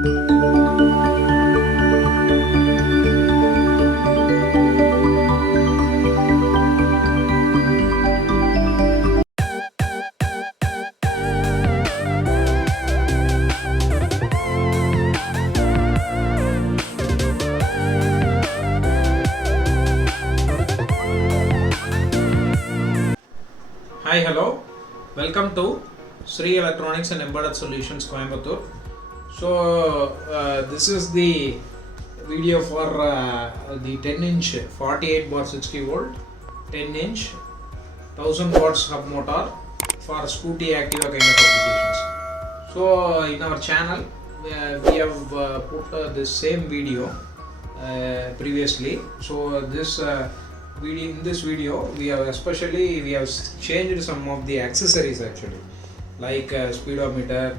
Hi, hello. Welcome to Sri Electronics and Embedded Solutions Coimbatore. So, this is the video for the 10-inch 48/60 volt 10-inch 1000 watts hub motor for Scooty Activa kind of applications. So, in our channel, we have put this same video previously. So, in this video we have changed some of the accessories actually, like speedometer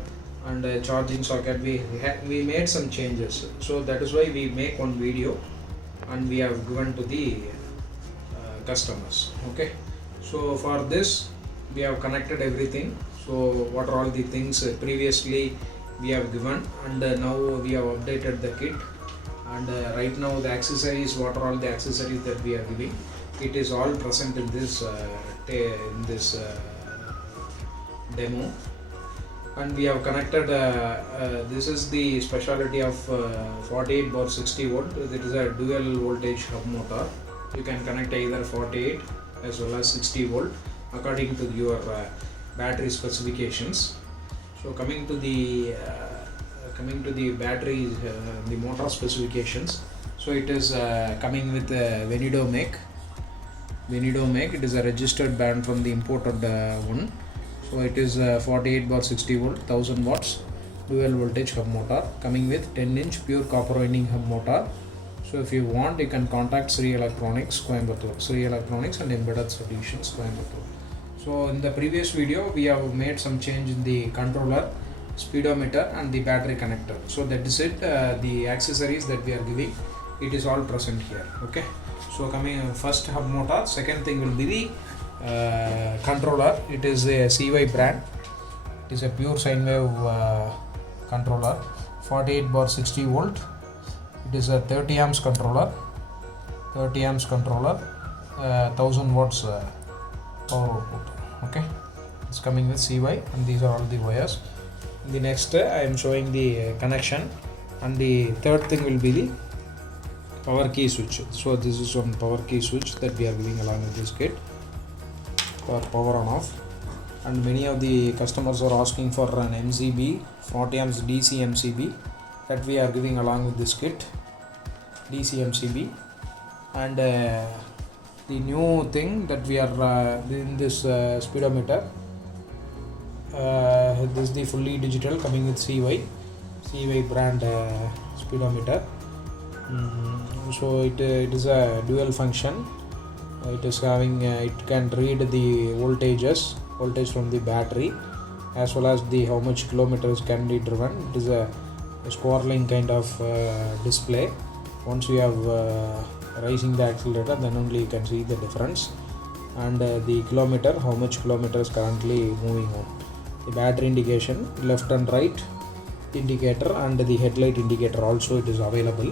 and charging socket. We made some changes, so that is why we make one video and we have given to the customers. Okay, so for this we have connected everything. So what are all the things previously we have given, and now we have updated the kit, and right now the accessories, what are all the accessories that we are giving, it is all present in this demo. And we have connected this is the specialty of 48/60 volt. It is a dual voltage hub motor. You can connect either 48 as well as 60 volt according to your battery specifications. So coming to the battery, the motor specifications. So it is coming with Venido make. It is a registered brand from the imported one. So it is 48/60 volt 1000 watts dual voltage hub motor, coming with 10-inch pure copper winding hub motor. So if you want, you can contact Sri Electronics Coimbatore, Sri Electronics and Embedded Solutions Coimbatore. So in the previous video we have made some change in the controller, speedometer and the battery connector. So that is it. The accessories that we are giving, it is all present here. Okay, so coming first hub motor, second thing will be the controller. It is a CY brand. It is a pure sine wave controller, 48/60 volt. It is a 30 amps controller, 1000 watts power output. Okay, it's coming with CY, and these are all the wires. The next I am showing the connection, and the third thing will be the power key switch. So this is one power key switch that we are giving along with this kit for power on off. And many of the customers are asking for an MCB 40 amps DC MCB that we are giving along with this kit, DC MCB. And the new thing that we are in this speedometer, this is the fully digital coming with CY brand speedometer. So it is a dual function. It is having it can read the voltage from the battery, as well as the how much kilometers can be driven. It is a squirreling kind of display. Once you have raising the accelerator, then only you can see the difference, and the kilometer, how much kilometers currently moving on. The battery indication, left and right indicator, and the headlight indicator also it is available.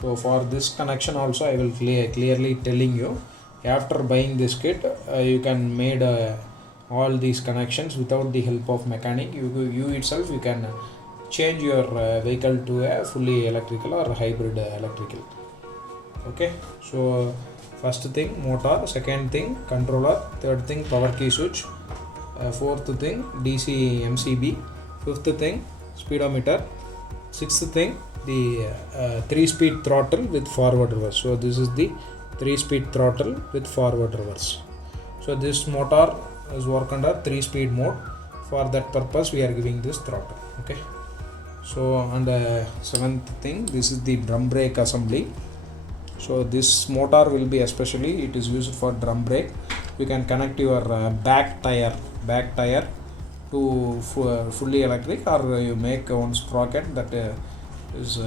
So for this connection also I will clearly telling you, after buying this kit you can made all these connections without the help of mechanic. You itself you can change your vehicle to a fully electrical or hybrid electrical. Okay, so first thing motor, second thing controller, third thing power key switch, fourth thing DC MCB, fifth thing speedometer, sixth thing the 3-speed throttle with forward reverse. So this is the 3-speed throttle with forward reverse. So this motor is work under 3-speed mode. For that purpose we are giving this throttle. Okay, so and seventh thing, this is the drum brake assembly. So this motor will be especially it is used for drum brake. You can connect your back tire to fully electric, or you make one sprocket that is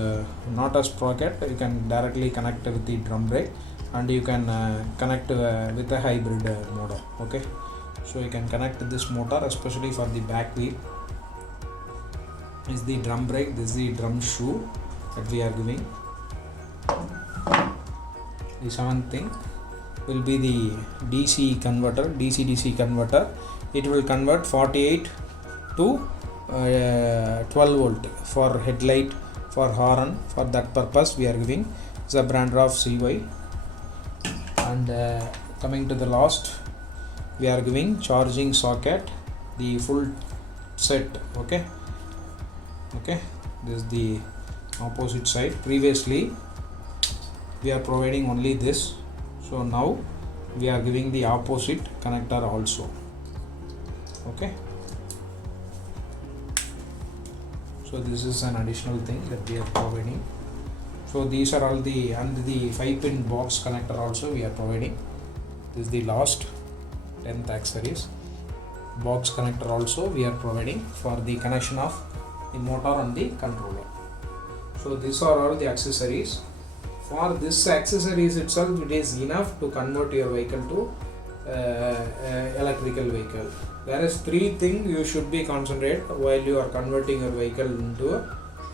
not a sprocket. You can directly connect with the drum brake, and you can connect with a hybrid motor. Okay, so you can connect this motor especially for the back wheel. is the drum brake, this is the drum shoe that we are giving. The seventh thing will be the DC converter, DC converter. It will convert 48 to 12 volt for headlight, for horn. For that purpose we are giving the brand of CY. And coming to the last, we are giving charging socket, the full set. Okay, this is the opposite side. Previously we are providing only this, so now we are giving the opposite connector also. Okay, so this is an additional thing that we are providing. So these are all the, and the 5-pin box connector also we are providing. This is the last 10th accessories. Box connector also we are providing for the connection of the motor and the controller. So these are all the accessories. For this accessories itself, it is enough to convert your vehicle to electrical vehicle. There is 3 things you should be concentrate while you are converting your vehicle into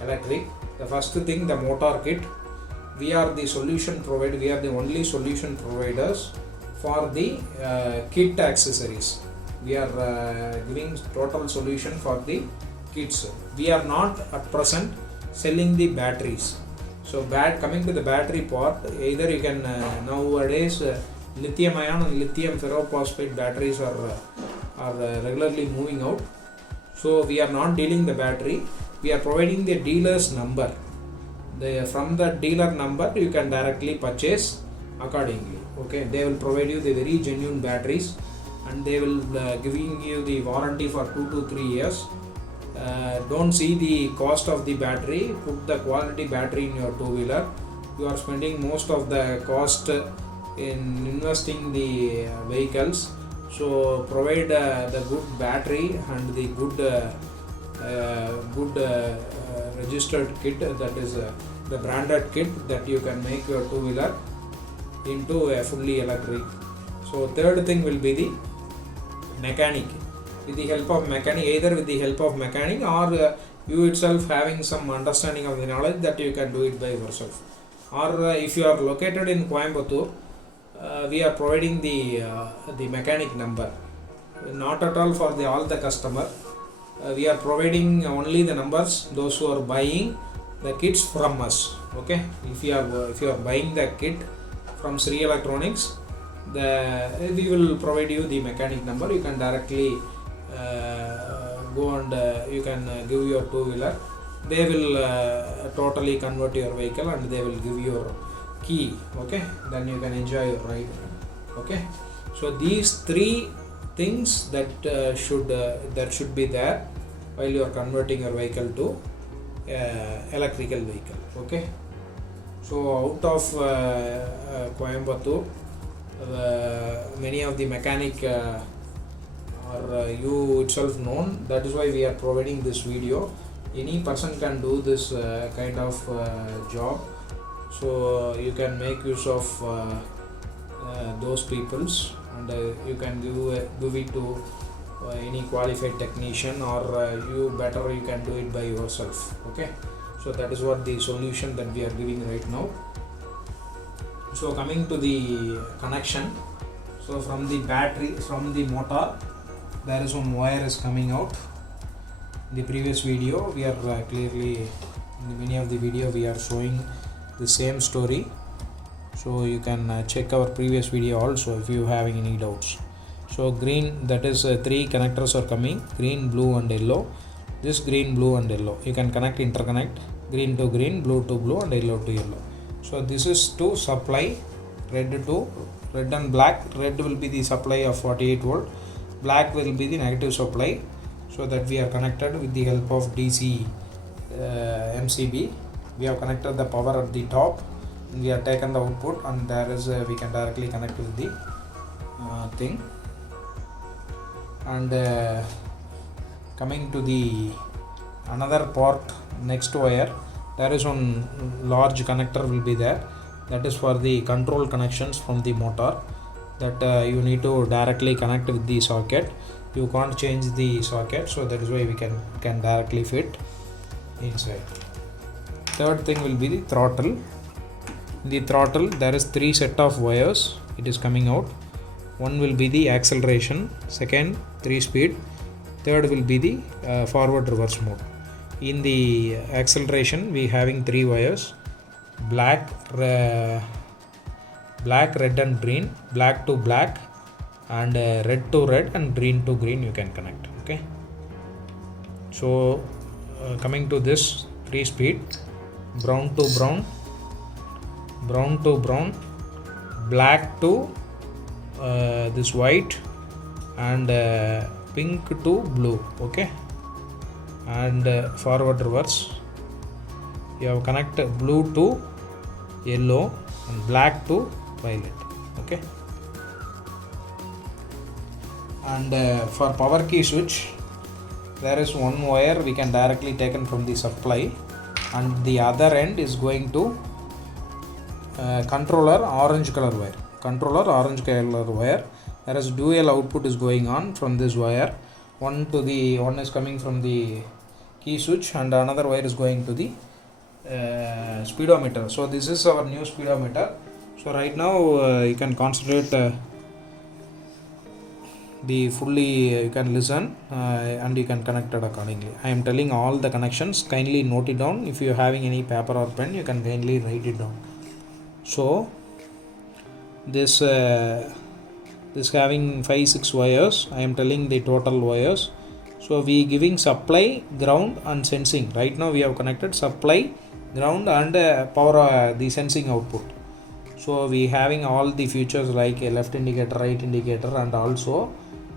electric. The first thing, the motor kit. We are the solution provider. We are the only solution providers for the kit accessories. We are giving total solution for the kits. We are not at present selling the batteries. So coming to the battery part, either you can nowadays lithium ion and lithium ferrophosphate batteries are regularly moving out. So we are not dealing the battery. We are providing the dealer's number. From the dealer number you can directly purchase accordingly. Okay, they will provide you the very genuine batteries, and they will giving you the warranty for 2 to 3 years. Don't see the cost of the battery, put the quality battery in your two-wheeler. You are spending most of the cost in investing the vehicles, so provide the good battery and the good registered kit, that is the branded kit, that you can make your two-wheeler into a fully electric. So third thing will be the mechanic. With the help of mechanic, either with the help of mechanic or you itself having some understanding of the knowledge, that you can do it by yourself. Or if you are located in Coimbatore, we are providing the mechanic number. Not at all for all the customer. We are providing only the numbers those who are buying the kits from us. Okay, if you are buying the kit from Sri Electronics, we will provide you the mechanic number. You can directly go and you can give your two-wheeler. They will totally convert your vehicle and they will give your key. Okay, then you can enjoy your ride. Okay, so these 3 things that should be there while you are converting your vehicle to electrical vehicle. Okay, so out of Coimbatore, many of the mechanic are you itself known. That is why we are providing this video. Any person can do this kind of job, so you can make use of those peoples, and you can give it to any qualified technician, or you can do it by yourself. Okay, so that is what the solution that we are giving right now. So coming to the connection, so from the battery, from the motor, there is one wire is coming out. In the previous video we are clearly, in many of the video we are showing the same story, so you can check our previous video also if you having any doubts. So green, that is 3 connectors are coming, green, blue and yellow. This green, blue and yellow, you can interconnect green to green, blue to blue and yellow to yellow. So this is to supply red and black. Red will be the supply of 48 volt, black will be the negative supply, so that we are connected with the help of DC MCB. We have connected the power at the top, and we have taken the output, and there is we can directly connect with the thing. And coming to the another part, next wire, there is one large connector will be there, that is for the control connections from the motor, that you need to directly connect with the socket. You can't change the socket, so that is why we can directly fit. inside. Third thing will be the throttle. The throttle, there is 3 set of wires it is coming out. One will be the acceleration, second 3 speed, third will be the forward reverse mode. In the acceleration we having 3 wires, black, red and green, black to black, and red to red and green to green you can connect. Okay, so coming to this 3 speed, brown to brown, brown to brown, black to this white, and pink to blue. Okay, and forward reverse you have connect blue to yellow and black to violet. Okay, and for power key switch there is one wire we can directly taken from the supply, and the other end is going to controller orange color wire. There is dual output is going on from this wire. One is coming from the key switch and another wire is going to the speedometer. So this is our new speedometer. So right now you can concentrate the fully you can listen and you can connect it accordingly. I am telling all the connections, kindly note it down. If you are having any paper or pen, you can kindly write it down. So this having 5-6 wires, I am telling the total wires. So we giving supply, ground and sensing. Right now we have connected supply, ground and power the sensing output. So we having all the features like a left indicator, right indicator, and also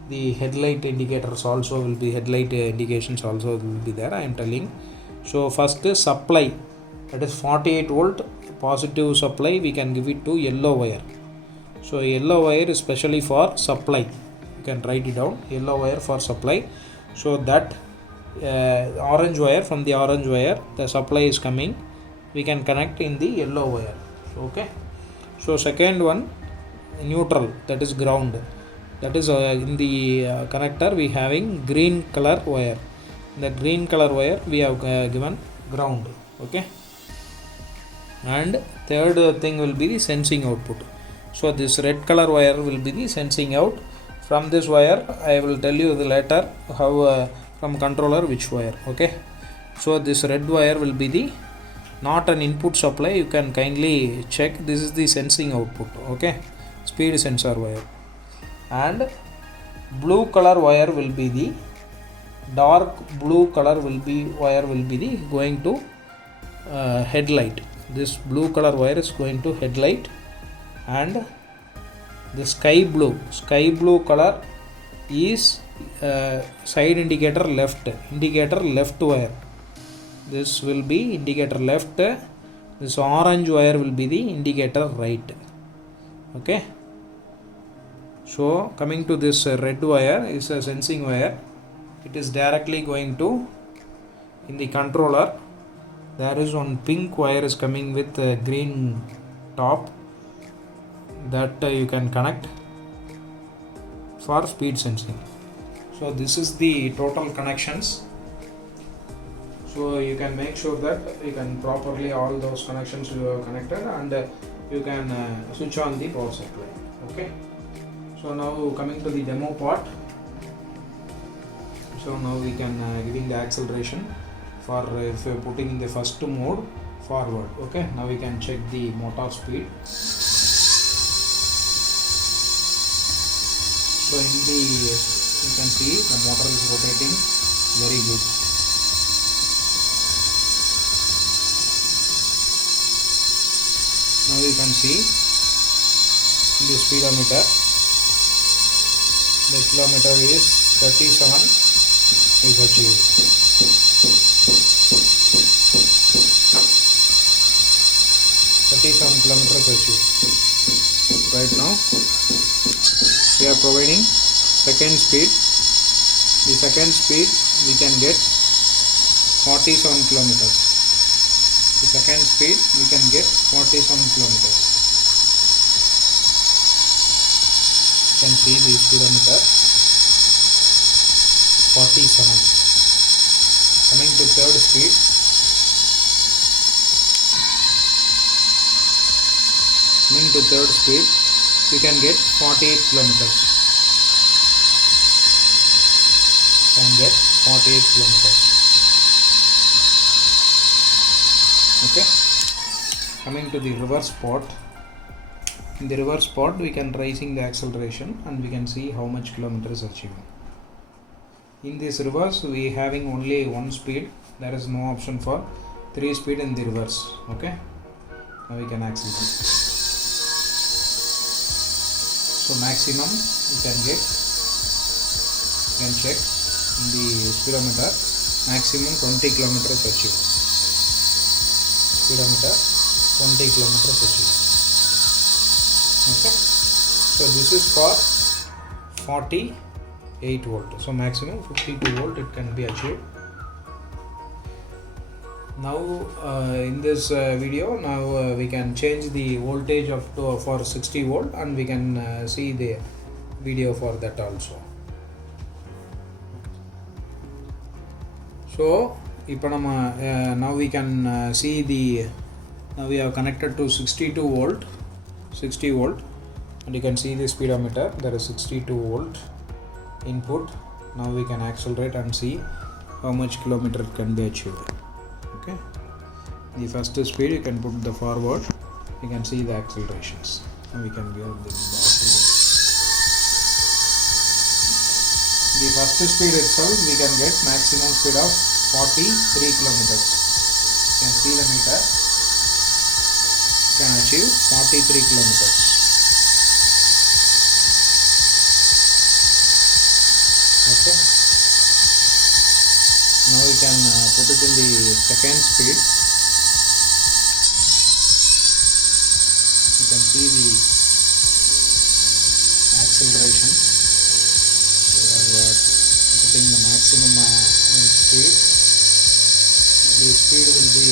the headlight indicators also will be, headlight indications also will be there, I am telling. So first supply, that is 48 volt positive supply, we can give it to yellow wire. So yellow wire is specially for supply, you can write it down, yellow wire for supply. So that orange wire, from the orange wire the supply is coming, we can connect in the yellow wire. Okay, so second one neutral, that is ground, that is in the connector we having green color wire. The green color wire we have given ground. Okay, and third thing will be the sensing output. So this red color wire will be the sensing out. From this wire I will tell you the later how from controller which wire. Okay, so this red wire will be the not an input supply, you can kindly check, this is the sensing output. Okay, speed sensor wire. And blue color wire will be the dark blue color will be wire will be the going to headlight. This blue color wire is going to headlight, and the sky blue color is side indicator left wire. This will be indicator left, this orange wire will be the indicator right. Okay, so coming to this red wire is a sensing wire, it is directly going to in the controller. There is one pink wire is coming with a green top, that you can connect for speed sensing. So this is the total connections. So you can make sure that you can properly all those connections you have connected, and you can switch on the power supply. Okay, so now coming to the demo part. So now we can giving the acceleration for if you are putting in the first mode, forward. Okay, now we can check the motor speed. So in the you can see the motor is rotating very good. Now you can see in the speedometer the kilometer is 37 is achieved. 37 kilometers achieved. Right now we are providing second speed. The second speed we can get 47 kilometers. The second speed we can get 47 kilometers. You can see the speedometer 47. Coming to third speed, to third speed, we can get 48 kilometers. Can get 48 kilometers. Okay. Coming to the reverse part. In the reverse part, we can raising the acceleration and we can see how much kilometers achieved. In this reverse, we having only one speed. There is no option for 3 speed in the reverse. Okay. Now we can accelerate. So maximum you can get. You can check in the speedometer. Maximum 20 kilometers achieved. Speedometer 20 kilometers achieved. Okay. So this is for 48 volt. So maximum 52 volt it can be achieved. Now in this video, now we can change the voltage of for 60 volt and we can see the video for that also. So now we can see the, now we have connected to 60 volt, and you can see the speedometer. There is 62 volt input. Now we can accelerate and see how much kilometer can be achieved. Okay, the first speed you can put the forward, you can see the accelerations, and we can give the first speed itself we can get maximum speed of 43 kilometers. You can see the meter can achieve 43 kilometers. Okay. Now we can put it in the second speed. You can see the acceleration. We are putting the maximum speed. The speed will be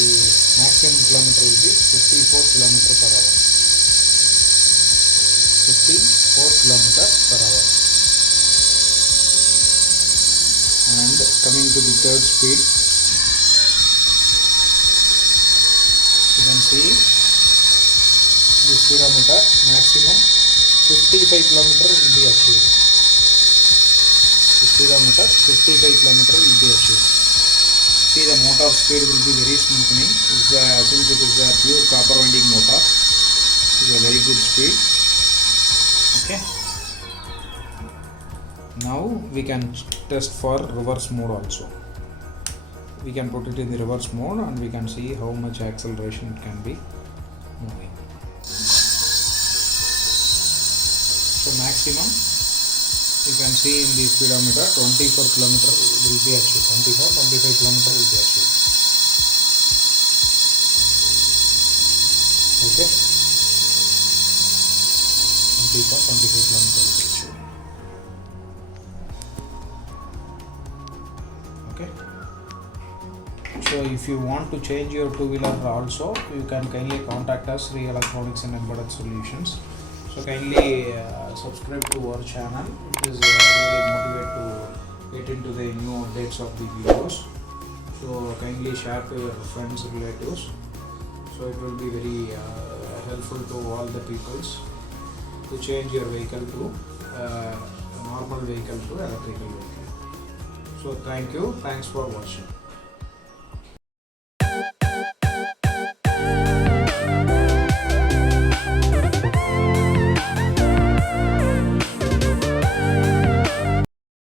the maximum kilometer will be 54 kilometer per hour. 54 kilometer per hour. And coming to the third speed, you can see the speedometer maximum 55 kilometer will be achieved. The speedometer 55 kilometer will be achieved. See, the motor speed will be very smoothing. Since it is a pure copper winding motor, it is a very good speed. Okay. Now we can test for reverse mode also. We can put it in the reverse mode and we can see how much acceleration it can be moving. So maximum you can see in the speedometer 24 kilometer will be achieved. 25 kilometer will be achieved. Okay. 25 kilometer will be achieved. Okay. So if you want to change your two-wheeler also, you can kindly contact us, Sri Electronics and Embedded Solutions. So kindly subscribe to our channel. It is really motivate to get into the new updates of the videos. So kindly share to your friends, relatives. So it will be very helpful to all the peoples to change your vehicle to normal vehicle to electrical vehicle. So thank you. Thanks for watching.